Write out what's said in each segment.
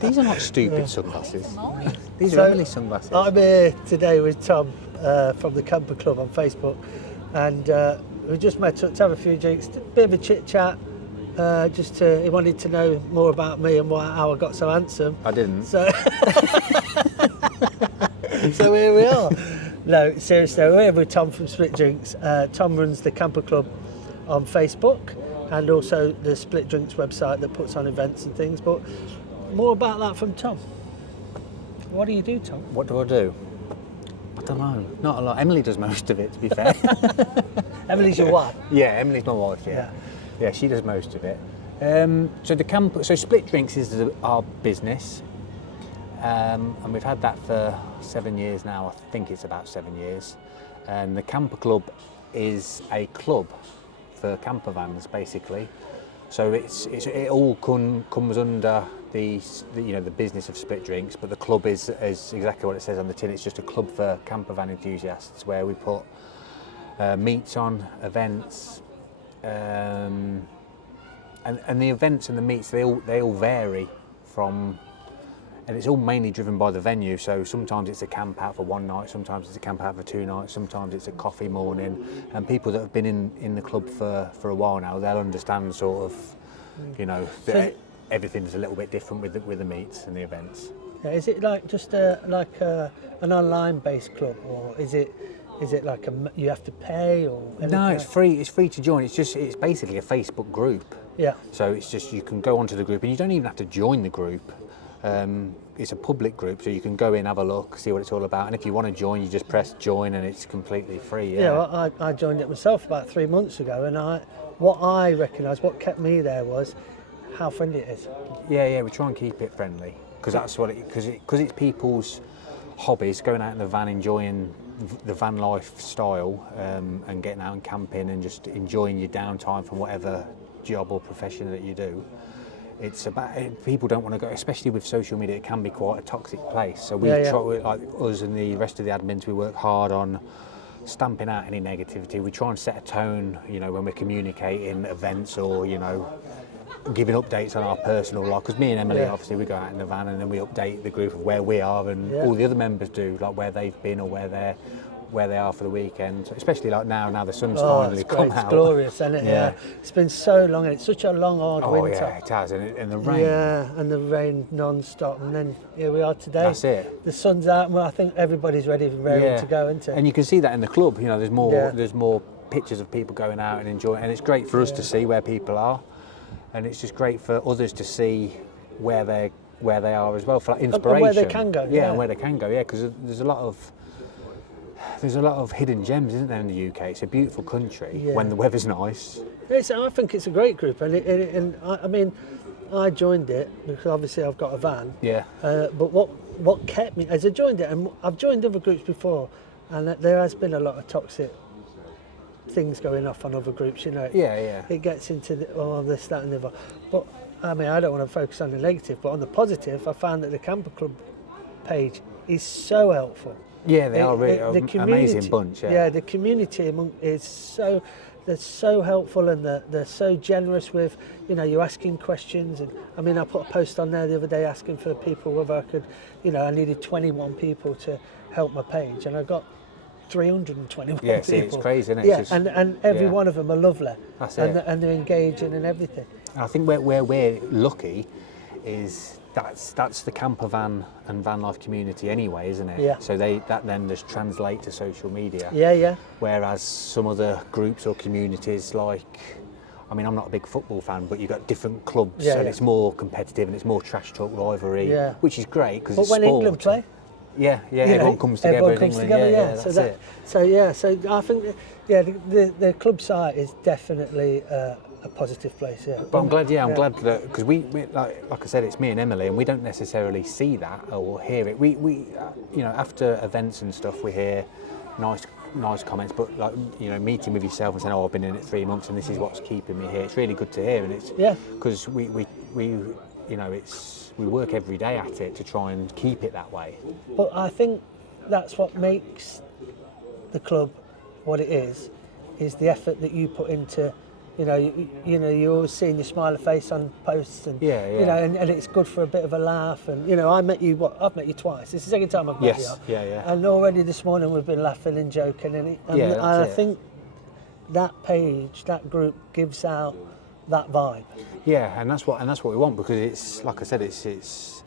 These are not stupid sunglasses. These are Emily's sunglasses. I'm here today with Tom from the Camper Club on Facebook, and we just met up to have a few drinks, a bit of a chit chat. He wanted to know more about me and how I got so handsome. I didn't. So, so here we are. No, seriously, we're here with Tom from Split Drinks. Tom runs the Camper Club on Facebook and also the Split Drinks website that puts on events and things. But more about that from Tom. What do you do, Tom? What do I do? I don't know. Not a lot. Emily does most of it, to be fair. Emily's your wife? Yeah, Emily's my wife, yeah. Yeah, she does most of it. So Split Drinks is our business. And we've had that for 7 years now. I think it's about 7 years. And the Camper Club is a club for campervans, basically. So it all comes under the business of Split Drinks, but the club is exactly what it says on the tin. It's just a club for campervan enthusiasts where we put meets on, events, and the events and the meets they all vary from. And it's all mainly driven by the venue, so sometimes it's a camp out for one night, sometimes it's a camp out for 2 nights, sometimes it's a coffee morning. And people that have been in the club for a while now, they'll understand sort of, that everything's a little bit different with the meets and the events. Yeah, is it like just an online-based club, or is it like you have to pay or anything? No, it's free. It's free to join. It's basically a Facebook group. Yeah. So it's just you can go onto the group, and you don't even have to join the group. It's a public group, so you can go in, have a look, see what it's all about, and if you want to join, you just press join, and it's completely free. Yeah, well, I joined it myself about 3 months ago, and what I recognised, what kept me there was how friendly it is. Yeah, we try and keep it friendly because that's what because it's people's hobbies, going out in the van, enjoying the van life style, and getting out and camping and just enjoying your downtime from whatever job or profession that you do. It's about people don't want to go, especially with social media. It can be quite a toxic place. So we try, like us and the rest of the admins, we work hard on stamping out any negativity. We try and set a tone, when we're communicating events or giving updates on our personal life. Because me and Emily, obviously, we go out in the van and then we update the group of where we are, and all the other members do, like where they've been or where they are for the weekend, especially like now the sun's finally come out. It's glorious, isn't it? Yeah. It's been so long, and it's such a long, hard winter. Oh yeah, it has, and the rain. Yeah, and the rain non-stop, and then here we are today. That's it. The sun's out, and I think everybody's ready to go, isn't it? And you can see that in the club. There's more pictures of people going out and enjoying, and it's great for us to see where people are, and it's just great for others to see where they are as well, for like inspiration. And where they can go. Yeah, and where they can go. Yeah, because there's a lot of hidden gems, isn't there, in the UK? It's a beautiful country when the weather's nice. I think it's a great group, and I mean, I joined it because obviously I've got a van. Yeah. But what kept me as I joined it, and I've joined other groups before, and there has been a lot of toxic things going off on other groups. Yeah. It gets into this, that, and the other. But I mean, I don't want to focus on the negative, but on the positive, I found that the Camper Club page is so helpful. Yeah, they are really an amazing bunch. Yeah, the community is they're so helpful, and they're so generous with, you asking questions. And I mean, I put a post on there the other day asking for people whether I could, I needed 21 people to help my page, and I got 321 people. Yeah, it's crazy, isn't it? Yeah, and every one of them are lovely. That's it. it. And they're engaging and everything. And I think where we're lucky is that's the campervan and van life community anyway, isn't it? Yeah. So that then just translate to social media. Yeah. Whereas some other groups or communities, like, I mean, I'm not a big football fan, but you've got different clubs, and it's more competitive and it's more trash talk rivalry, which is great because it's sport. But when England play, everyone comes together in England. So I think the club site is definitely a positive place. Yeah. But I'm glad that, because we like I said, it's me and Emily, and we don't necessarily see that or hear it. We after events and stuff, we hear nice comments, but like meeting with yourself and saying, I've been in it 3 months and this is what's keeping me here. It's really good to hear, and it's because we work every day at it to try and keep it that way. But I think that's what makes the club what it is the effort that you put into you're always seeing your smiley face on posts, and Yeah, yeah. and it's good for a bit of a laugh. And I've met you twice. It's the second time I've met you. Yes, yeah. And already this morning we've been laughing and joking, and I think that page, that group gives out that vibe. Yeah, and that's what we want, because it's like I said, it's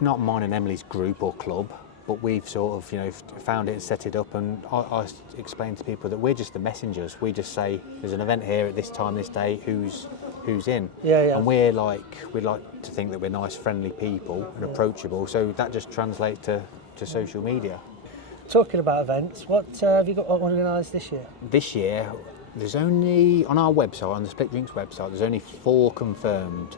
not mine and Emily's group or club, but we've sort of found it and set it up, and I explain to people that we're just the messengers. We just say there's an event here at this time, this day, who's in. Yeah. And we'd like to think that we're nice, friendly people and approachable, so that just translates to social media. Talking about events, what have you got organised this year? This year, there's only, on our website, on the Split Drinks website, there's only 4 confirmed.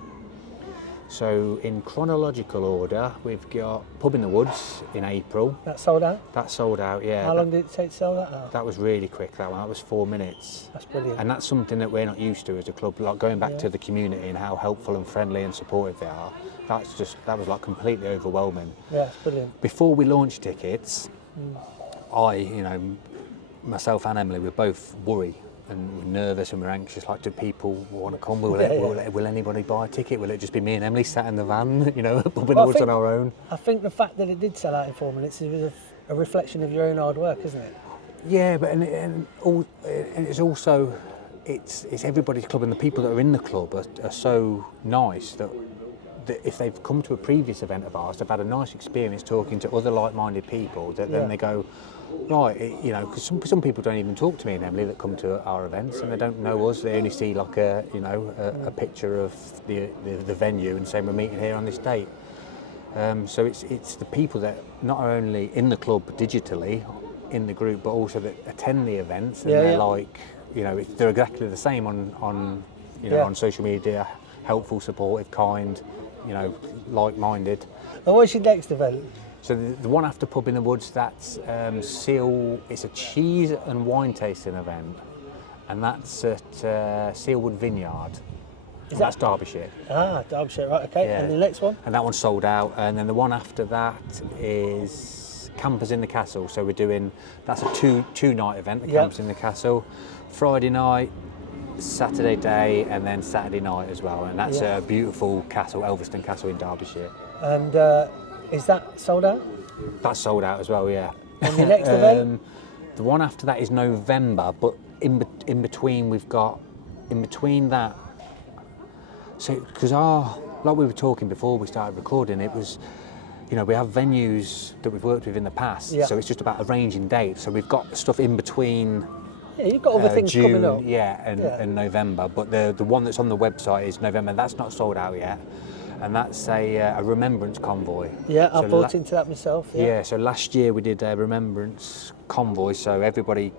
So in chronological order, we've got Pub in the Woods in April. That sold out? That sold out, yeah. How long did it take to sell that out? That was really quick, that one. That was 4 minutes. That's brilliant. And that's something that we're not used to as a club, like going back to the community and how helpful and friendly and supportive they are. That was like completely overwhelming. Yeah, it's brilliant. Before we launched tickets, myself and Emily were both worried and we're nervous and we're anxious, like, do people want to come? Will anybody buy a ticket? Will it just be me and Emily sat in the van, Pub in the Woods on our own? I think the fact that it did sell out in 4 minutes is a reflection of your own hard work, isn't it? Yeah, but and it's also it's everybody's club, and the people that are in the club are so nice that if they've come to a previous event of ours, they've had a nice experience talking to other like-minded people, that then they go, right, because some people don't even talk to me and Emily that come to our events, and they don't know us. They only see like a picture of the venue and say we're meeting here on this date. So it's the people that not only in the club digitally in the group, but also that attend the events, and they're like, they're exactly the same on social media, helpful, supportive, kind, like-minded. And what's your next event? So the one after Pub in the Woods, that's it's a cheese and wine tasting event, and that's at Sealwood Vineyard. That's Derbyshire. Ah, Derbyshire, right, okay. Yeah. And the next one? And that one's sold out. And then the one after that is Campers in the Castle. So that's a two-night event, the Campers in the Castle. Friday night, Saturday day, and then Saturday night as well. And that's a beautiful castle, Elveston Castle in Derbyshire. And is that sold out? That's sold out as well, yeah. And the next event? The one after that is November, but in between that. So, because like we were talking before we started recording, it was, we have venues that we've worked with in the past, so it's just about arranging dates. So we've got stuff in between. Yeah, you've got other things June, coming up. And November, but the one that's on the website is November. That's not sold out yet, and that's a remembrance convoy. Yeah, I bought into that myself. Yeah, so last year we did a remembrance convoy, so everybody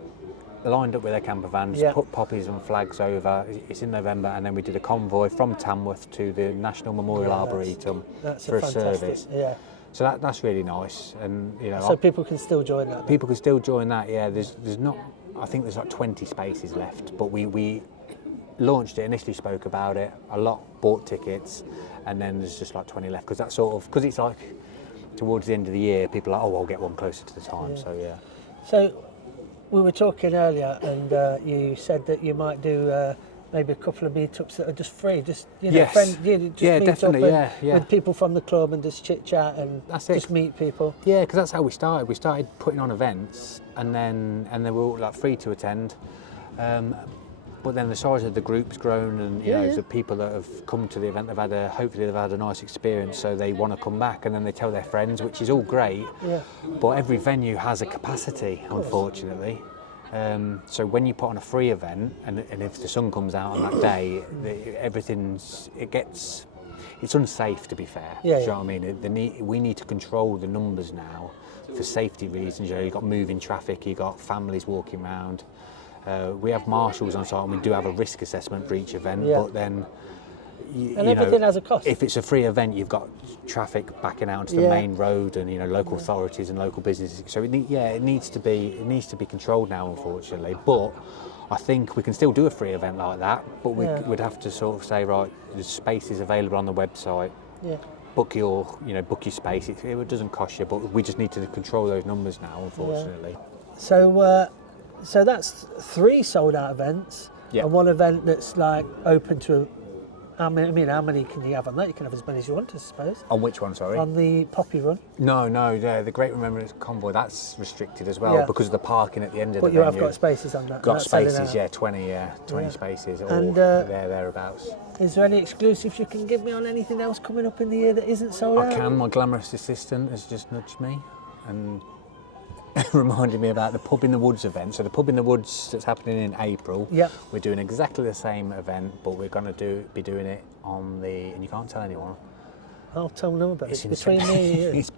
lined up with their camper vans, put poppies and flags over. It's in November, and then we did a convoy from Tamworth to the National Memorial Arboretum for a service. Yeah. So that's really nice, and So people can still join that. People can still join that. Yeah, there's not. I think there's like 20 spaces left, but we launched it, initially spoke about it a lot, bought tickets, and then there's just like 20 left, because that's because it's like towards the end of the year, people are like, I'll get one closer to the time. So we were talking earlier, and you said that you might do maybe a couple of meetups that are just free, just meet definitely, up with people from the club and just chit chat and just meet people. Yeah, because that's how we started. We started putting on events, and they were all like free to attend. But then the size of the group's grown, and the people that have come to the event, hopefully they've had a nice experience, so they want to come back, and then they tell their friends, which is all great. Yeah. But every venue has a capacity, unfortunately. So when you put on a free event, and if the sun comes out on that day, it's unsafe, to be fair. Do you know what I mean? We need to control the numbers now for safety reasons. You've got moving traffic, you've got families walking around. We have marshals on site, and we do have a risk assessment for each event, but then everything has a cost. If it's a free event, you've got traffic backing out onto the main road, and local authorities and local businesses. So it needs to be controlled now, unfortunately. But I think we can still do a free event like that. But we'd have to sort of say, right, there's spaces available on the website. Yeah. Book your space. It doesn't cost you, but we just need to control those numbers now, unfortunately. Yeah. So that's 3 sold out events. Yeah. and one event that's like open to. How many can you have on that? You can have as many as you want, I suppose. On which one, sorry? On the Poppy Run. No, the Great Remembrance Convoy, that's restricted as well because of the parking at the end of the But you venue. have got spaces on that. Got spaces, 20 Yeah. spaces, or And, thereabouts. Is there any exclusives you can give me on anything else coming up in the year that isn't sold out? I can. My glamorous assistant has just nudged me and reminded me about the Pub in the Woods event. So the Pub in the Woods that's happening in April, Yep. we're doing exactly the same event, but we're going to be doing it on the, and you can't tell anyone. I'll tell them about it. It's in Between me and you. It's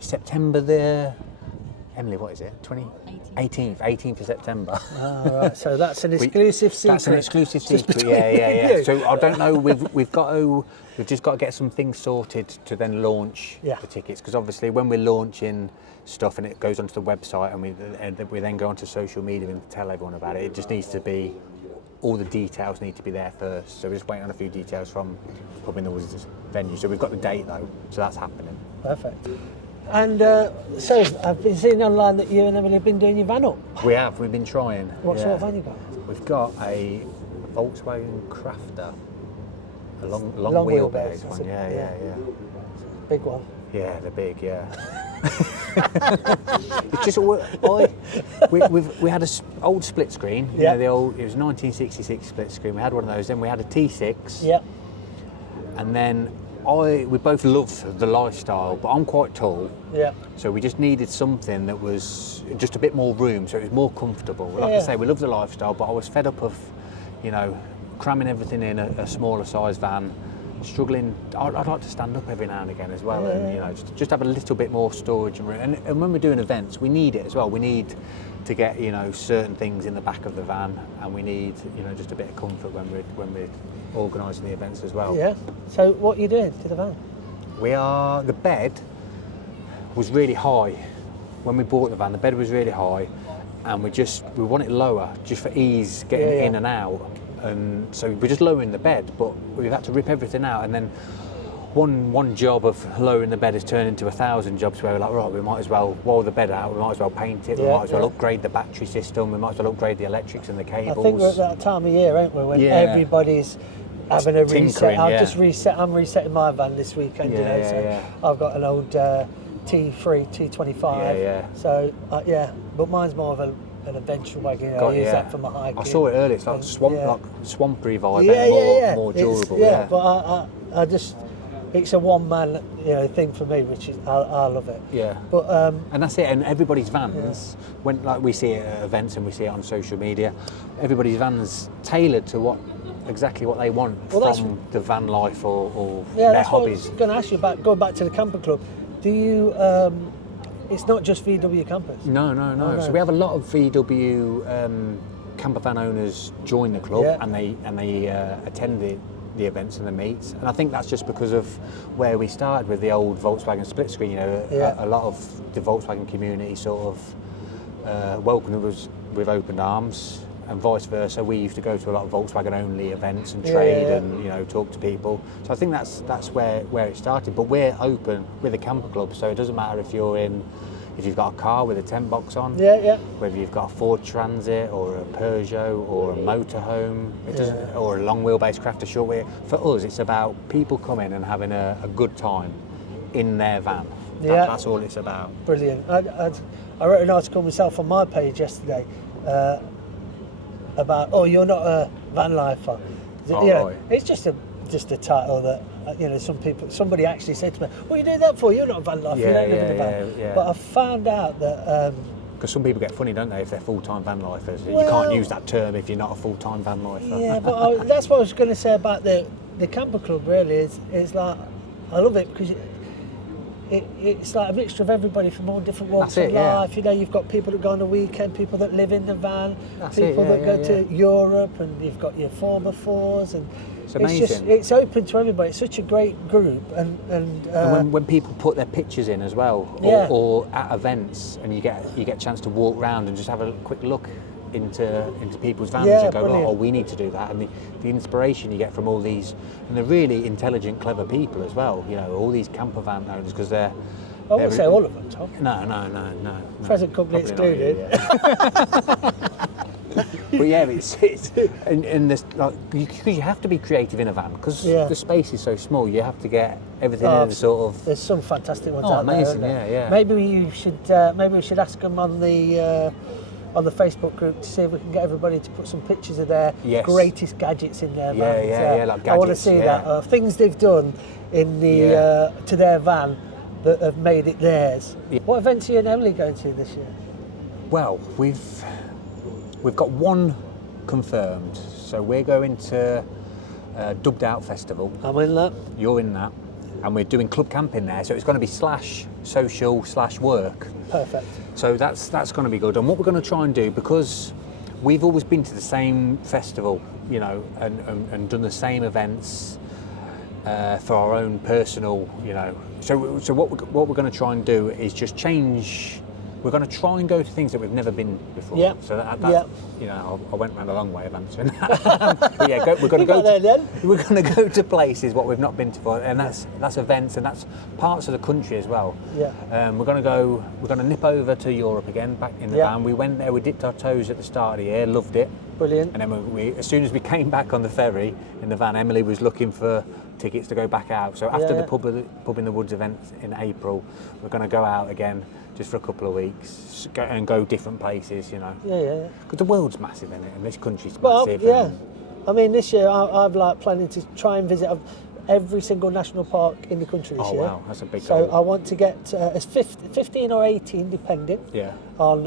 September the, Emily, what is it? 18th of September. Oh, right. So that's an exclusive secret. That's an exclusive Just secret. between Yeah, me yeah, and yeah. you. So I don't know. We've just got to get some things sorted to then launch Yeah. the tickets, because obviously when we're launching stuff and it goes onto the website and we then go onto social media and tell everyone about it, it just needs to be, all the details need to be there first. So we're just waiting on a few details from Pub in the Woods venue. So we've got the date though, so that's happening. Perfect. And so I've been seeing online that you and Emily have been doing your van up. We've been trying. What yeah. sort of van you got? We've got a Volkswagen Crafter, a long wheelbase, wheelbase that's one. it, Yeah. Big one. Yeah, they're big. Yeah. It's just we had an old split screen. You Yeah. know, it was 1966 split screen. We had one of those. Then we had a T6. Yeah. And then we both love the lifestyle, but I'm quite tall. Yeah. So we just needed something that was just a bit more room, so it was more comfortable. Like I say, we love the lifestyle, but I was fed up of, cramming everything in a smaller size van, struggling. I'd like to stand up every now and again as well, and just have a little bit more storage and room. And when we're doing events, we need it as well. We need to get certain things in the back of the van, and we need just a bit of comfort when we're organising the events as well. Yeah. So what are you doing to the van? The bed was really high. When we bought the van, the bed was really high, and we want it lower just for ease getting in and out. And so we're just lowering the bed, but we've had to rip everything out. And then one job of lowering the bed has turned into 1,000 jobs where we're like, right, we might as well wall the bed out, we might as well paint it, we might as well upgrade the battery system, we might as well upgrade the electrics and the cables. I think we're at that time of year, aren't we, when everybody's having a reset. I'm resetting my van this weekend, I've got an old T3, T25. So, but mine's more of an adventure wagon. I use that for my hiking. I saw it earlier. It's like swampy vibe, more durable. But I just, it's a one-man thing for me, which is I love it. Yeah. But and that's it. And everybody's vans, when we see it at events and we see it on social media, everybody's vans tailored to exactly what they want from the van life or their hobbies. What I was going to ask you about. Going back to the camper club, do you? It's not just VW campers. No. So we have a lot of VW campervan owners join the club, and they attend the events and the meets. And I think that's just because of where we started with the old Volkswagen split screen. A lot of the Volkswagen community sort of welcomed us with open arms, and vice versa. We used to go to a lot of Volkswagen only events and trade and talk to people. So I think that's where it started. But we're open with a camper club, so it doesn't matter if you've got a car with a tent box on, whether you've got a Ford Transit or a Peugeot or a motorhome, it doesn't, or a long wheelbase Crafter short wheel. For us, it's about people coming and having a good time in their van. That's all it's about. Brilliant. I wrote an article myself on my page yesterday about you're not a van lifer. It's just a title that somebody actually said to me, what are you doing that for? You're not a van lifer, you don't live in a van. But I found out that because some people get funny, don't they, if they're full-time van lifers. You can't use that term if you're not a full-time van lifer. Yeah, but that's what I was going to say about the camper club. Really, it's like I love it because it's like a mixture of everybody from all different walks of life. You've got people that go on the weekend, people that live in the van, people that go to Europe, and you've got your 4x4s, and it's amazing. It's open to everybody. It's such a great group, and when people put their pictures in as well, or at events, and you get a chance to walk around and just have a quick look into people's vans and go, we need to do that. And the inspiration you get from all these, and they're really intelligent, clever people as well. All these camper van owners, because they're. I wouldn't say all of them, Tom. No. Present company Probably excluded. not you, But yeah, it's and there's like because you have to be creative in a van because the space is so small. You have to get everything in sort of. There's some fantastic ones Oh, out amazing! there. Yeah. Maybe we should ask them on the Facebook group to see if we can get everybody to put some pictures of their greatest gadgets in their van. Yeah, like gadgets. I want to see that things they've done in the to their van that have made it theirs. Yeah. What events are you and Emily going to this year? Well, we've got one confirmed. So we're going to Dubbed Out Festival. I'm in that. You're in that. And we're doing club camping there. So it's going to be /social/work. Perfect. So that's going to be good. And what we're going to try and do, because we've always been to the same festival, you know, and done the same events for our own personal, you know. So what we're going to try and do is just change. We're going to try and go to things that we've never been before. Yeah. So that you know, I went round a long way of answering that. But yeah, we're going to go to places what we've not been to before, and that's events, and that's parts of the country as well. Yeah. We're going to nip over to Europe again, back in the van. We went there, we dipped our toes at the start of the year, loved it. Brilliant. And then as soon as we came back on the ferry in the van, Emily was looking for tickets to go back out. So after the pub in the woods event in April, we're going to go out again just for a couple of weeks and go different places, you know. Yeah. Because the world's massive, isn't it? And this country's massive. Yeah. I mean, this year I've like planning to try and visit every single national park in the country this year. Oh wow, that's a big goal. So I want to get as 15 or 18, depending on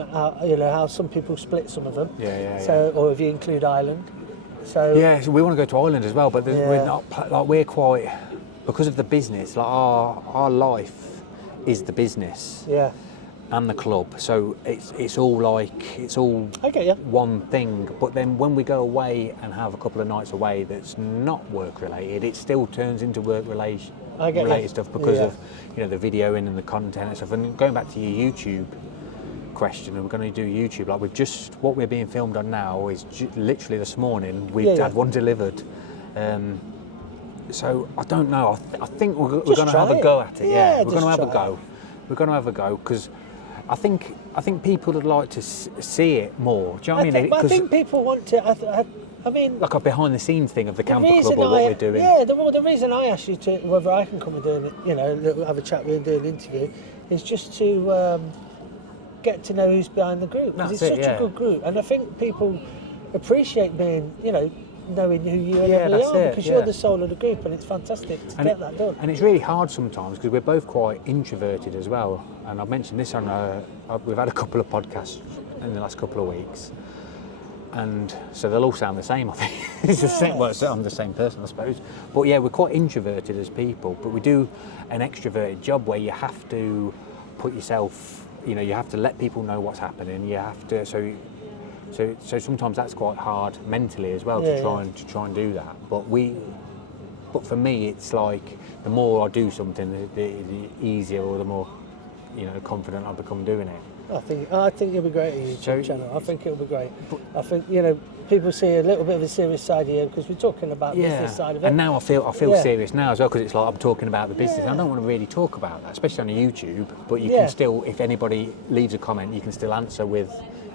you know how some people split some of them. So or if you include Ireland. So so we want to go to Ireland as well, but we're not like we're quite because of the business. Like our life is the business. Yeah. And the club, so it's all one thing. But then when we go away and have a couple of nights away, that's not work related, it still turns into work related stuff because of you know the videoing and the content and stuff. And going back to your YouTube question, and we're going to do YouTube. Like what we're being filmed on now is literally this morning we've had one delivered. So I don't know. I think we're going to have a go at it. Yeah, we're going to have a go. We're going to have a go because. I think people would like to see it more. Do you know what I mean? I think people want to. I mean, like a behind-the-scenes thing of the camper club or what we're doing. Yeah, the reason I asked you to whether I can come and do it, you know, have a chat with you and do an interview, is just to get to know who's behind the group. Because it's such a good group, and I think people appreciate being, you know, knowing who you and Emily are because you're the soul of the group, and it's fantastic to get that done. And it's really hard sometimes because we're both quite introverted as well. And I've mentioned this on we've had a couple of podcasts in the last couple of weeks, and so they'll all sound the same. I think it's the same. Well, I'm the same person, I suppose. But yeah, we're quite introverted as people, but we do an extroverted job where you have to put yourself. You know, you have to let people know what's happening. You have to So sometimes that's quite hard mentally as well to try and do that. But for me, it's like the more I do something, the easier or the more confident I become doing it. I think you'll be great at your YouTube channel. I think it'll be great. I think people see a little bit of a serious side here because we're talking about the business side of it. And now I feel serious now as well because it's like I'm talking about the business. I don't want to really talk about that, especially on YouTube. But you can still, if anybody leaves a comment, you can still answer with.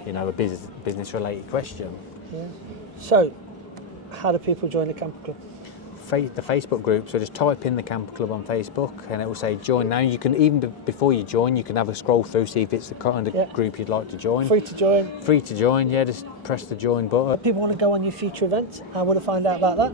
A business-related question. Yeah. So, how do people join the camper club? The Facebook group. So just type in the camper club on Facebook, and it will say join. Now you can before you join, you can have a scroll through, see if it's the kind of group you'd like to join. Free to join. Free to join. Yeah, just press the join button. If people want to go on your future events, how would I find out about that?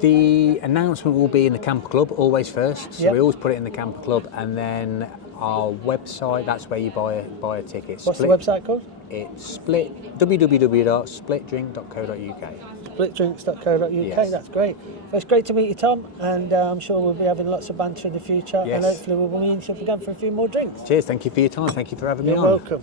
The announcement will be in the camper club always first. So we always put it in the camper club, and then our website. That's where you buy a ticket. What's the website called? It's www.splitdrink.co.uk. Splitdrinks.co.uk, yes. That's great. Well, it's great to meet you, Tom, and I'm sure we'll be having lots of banter in the future, and hopefully we'll meet you again for a few more drinks. Cheers, thank you for your time, thank you for having me on. You're welcome.